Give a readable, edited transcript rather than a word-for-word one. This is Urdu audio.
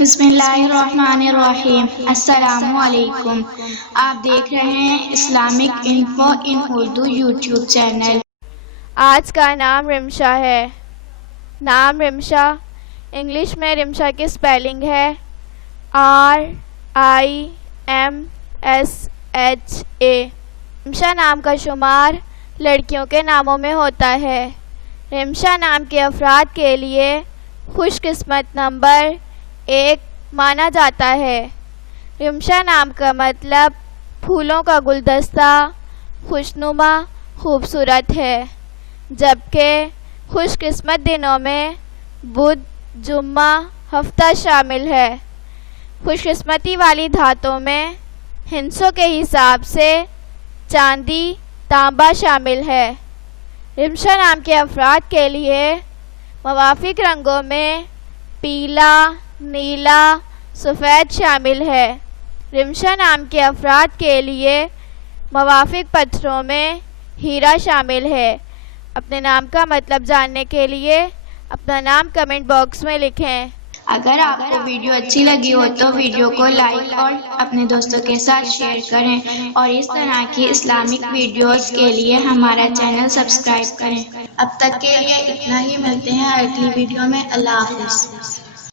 بسم اللہ الرحمن الرحیم۔ السلام علیکم۔ آپ دیکھ رہے ہیں اسلامک انفو ان اردو یوٹیوب چینل۔ آج کا نام رمشا ہے۔ نام رمشا انگلش میں رمشا کی سپیلنگ ہے RIMSHA۔ رمشا نام کا شمار لڑکیوں کے ناموں میں ہوتا ہے۔ رمشا نام کے افراد کے لیے خوش قسمت نمبر 1 مانا جاتا ہے۔ رمشا نام کا مطلب پھولوں کا گلدستہ، خوشنما، خوبصورت ہے، جبکہ خوش قسمت دنوں میں بدھ، جمعہ، ہفتہ شامل ہے۔ خوش قسمتی والی دھاتوں میں ہندسوں کے حساب سے چاندی، تانبا شامل ہے۔ رمشا نام کے افراد کے لیے موافق رنگوں میں پیلا، نیلا، سفید شامل ہے۔ رمشا نام کے افراد کے لیے موافق پتھروں میں ہیرا شامل ہے۔ اپنے نام کا مطلب جاننے کے لیے اپنا نام کمنٹ باکس میں لکھیں۔ اگر آپ کو ویڈیو اچھی لگی ہو تو ویڈیو کو لائک اور اپنے دوستوں کے ساتھ شیئر کریں، اور اس طرح کی اسلامک ویڈیوز کے لیے ہمارا چینل سبسکرائب کریں۔ اب تک کے لیے اتنا ہی، ملتے ہیں اگلی ویڈیو میں۔ اللہ حافظ۔